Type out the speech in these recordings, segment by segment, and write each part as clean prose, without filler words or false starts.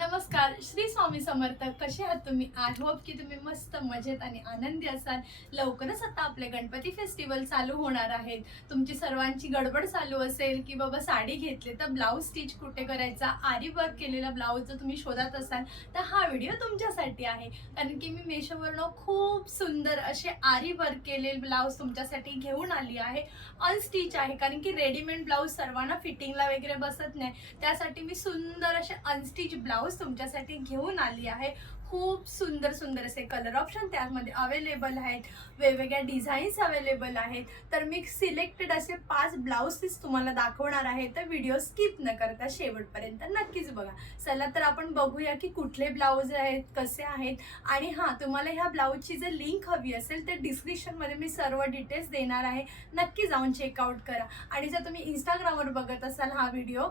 नमस्कार, श्री स्वामी समर्थ. कसे आहात तुम्ही? आय होप की तुम्ही मस्त मजेत आणि आनंदी असाल. लवकरच आता आपले गणपती फेस्टिवल चालू होणार आहेत. तुमची सर्वांची गडबड चालू असेल की बाबा साडी घेतली तर ब्लाऊज स्टिच कुठे करायचा, आरी वर्क केलेला ब्लाऊज जर तुम्ही शोधत असाल तर हा व्हिडिओ तुमच्यासाठी आहे. कारण की मी मेशोवरून खूप सुंदर असे आरी वर्क केलेले ब्लाऊज तुमच्यासाठी घेऊन आली आहे. अनस्टिच आहे, कारण की रेडीमेड ब्लाऊज सर्वांना फिटिंगला वगैरे बसत नाही. त्यासाठी मी सुंदर असे अनस्टिच ब्लाऊज तुमच्यासाठी घेऊन आली आहे. खूप सुंदर सुंदर असे कलर ऑप्शन त्यामध्ये अवेलेबल आहेत. वेगवेगळ्या डिझाईन्स अवेलेबल आहेत. तर मी सिलेक्टेड असे 5 ब्लाऊजेस तुम्हाला दाखवणार आहे. तर व्हिडिओ स्किप न करता शेवटपर्यंत नक्कीच बघा. चला तर आपण बघूया की कुठले ब्लाऊज आहेत, कसे आहेत. आणि हां, तुम्हाला ह्या ब्लाऊजची जर लिंक हवी असेल तर डिस्क्रिप्शनमध्ये मी सर्व डिटेल्स देणार आहे. नक्की जाऊन चेकआउट करा. आणि जर तुम्ही इंस्टाग्रामवर बघत असाल हा व्हिडिओ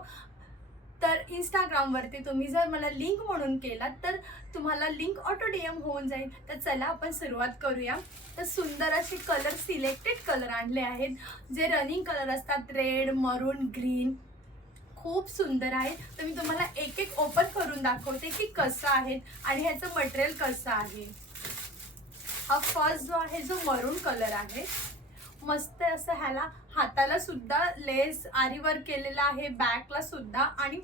तर इंस्टाग्रामवरती तुम्ही जर मला लिंक म्हणून केलात तर तुम्हाला लिंक ऑटो DM होऊन जाईल. तर चला आपण सुरुवात करूया. तर सुंदर असे कलर, सिलेक्टेड कलर आणले आहेत. जे रनिंग कलर असतात, रेड, मरून, ग्रीन, खूप सुंदर आहे. तर मी तुम्हाला एक एक ओपन करून दाखवते की कसं आहे आणि ह्याचं मटेरियल कसं आहे. हा फर्स्ट जो आहे जो मरून कलर आहे, मस्त असं ह्याला हाताला सुद्धा लेस आरी वर्क केलेला आहे, बॅकला सुद्धा. आणि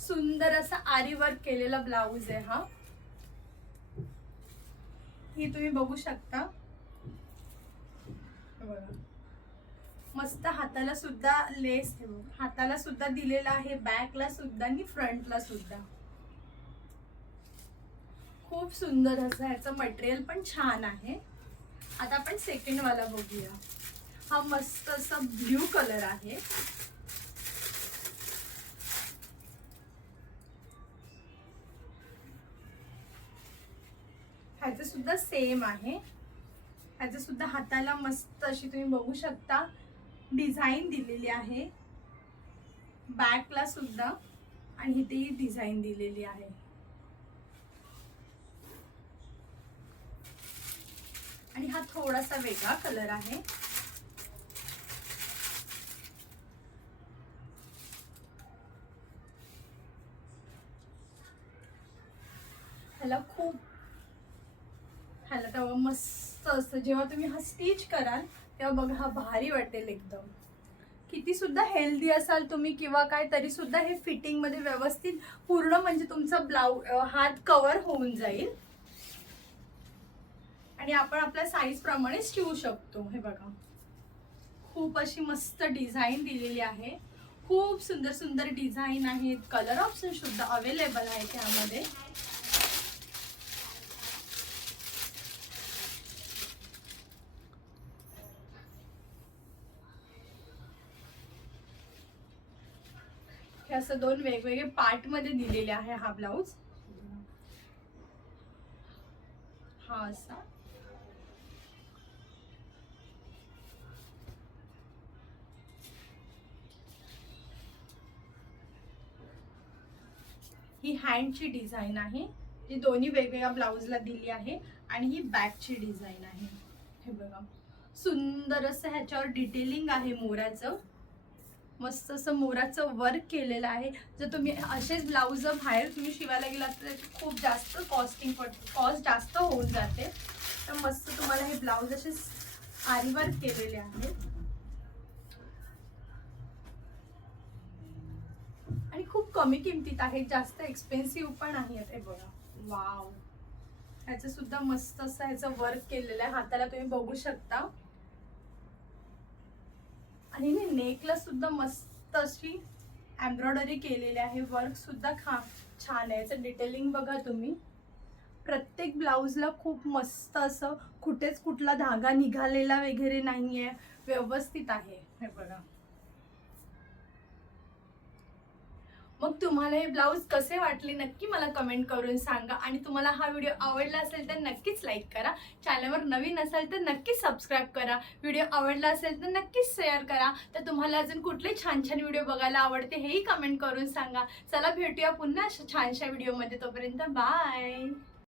सुंदर असा आरी वर्क केलेला ब्लाऊज आहे हा. ही तुम्ही बघू शकता. मस्त हाताला सुद्धा लेस, हाताला सुद्धा दिलेला आहे, बॅकला सुद्धा आणि फ्रंटला सुद्धा. खूप सुंदर असं ह्याचं मटेरियल पण छान आहे. आता आपण सेकंड वाला बघूया. हा मस्त असा ब्ल्यू कलर आहे. ह्याचं सुद्धा सेम आहे. ह्याचं सुद्धा हाताला मस्त अशी तुम्ही बघू शकता डिझाईन दिलेली आहे, बॅकला सुद्धा आणि इथेही डिझाईन दिलेली आहे. आणि हा थोडासा वेगळा कलर आहे. ह्याला तेव्हा मस्त असतं जेव्हा तुम्ही हा स्टिच कराल तेव्हा बघा, हा भारी वाटेल एकदम. किती सुद्धा हेल्दी असाल तुम्ही किंवा काय तरी सुद्धा हे फिटिंग मध्ये व्यवस्थित पूर्ण म्हणजे तुमचा ब्लाऊज हात कव्हर होऊन जाईल. आणि आपण आपल्या साईज प्रमाणे शिवू शकतो. हे बघा, खूप अशी मस्त डिझाईन दिलेली आहे. खूप सुंदर सुंदर डिझाईन आहेत. कलर ऑप्शन सुद्धा अवेलेबल आहे त्यामध्ये. हे असं 2 वेगवेगळे पार्ट मध्ये दिलेले आहे हा ब्लाऊज. हा असा ही हँडची डिझाईन आहे, जी दोन्ही वेगवेगळ्या ब्लाऊजला दिली आहे. आणि ही बॅकची डिझाईन आहे. हे बघा, सुंदर असं ह्याच्यावर डिटेलिंग आहे मोराचं. मस्त असं मोराचं वर्क केलेलं आहे. जर तुम्ही असेच ब्लाऊज बाहेर तुम्ही शिवायला गेलात तर खूप जास्त कॉस्ट जास्त होऊन जाते. तर मस्त तुम्हाला हे ब्लाऊज असे आरी वर्क केलेले आहेत आणि खूप कमी किमतीत आहेत, जास्त एक्सपेन्सिव्ह पण आहेत. हे बघा, वाव, ह्याचं सुद्धा मस्त असं ह्याचं वर्क केलेलं आहे. हाताला तुम्ही बघू शकता. आणि नेकला सुद्धा मस्त अशी एम्ब्रॉयडरी केलेली आहे. वर्क सुद्धा छान आहे. याचं डिटेलिंग बघा तुम्ही. प्रत्येक ब्लाऊजला खूप मस्त असं कुठेच कुठला धागा निघालेला वगैरे नाहीये, व्यवस्थित आहे. हे बघा. मग तुम्हाला हे ब्लाऊज कसे वाटले नक्की मला कमेंट करून सांगा. आणि तुम्हाला हा व्हिडिओ आवडला असेल तर नक्कीच लाईक करा. चॅनलवर नवीन असाल तर नक्कीच सबस्क्राईब करा. व्हिडिओ आवडला असेल तर नक्कीच शेअर करा. तर तुम्हाला अजून कुठले छान छान व्हिडिओ बघायला आवडते हेही कमेंट करून सांगा. चला भेटूया पुन्हा अशा छानशा व्हिडिओमध्ये. तोपर्यंत बाय.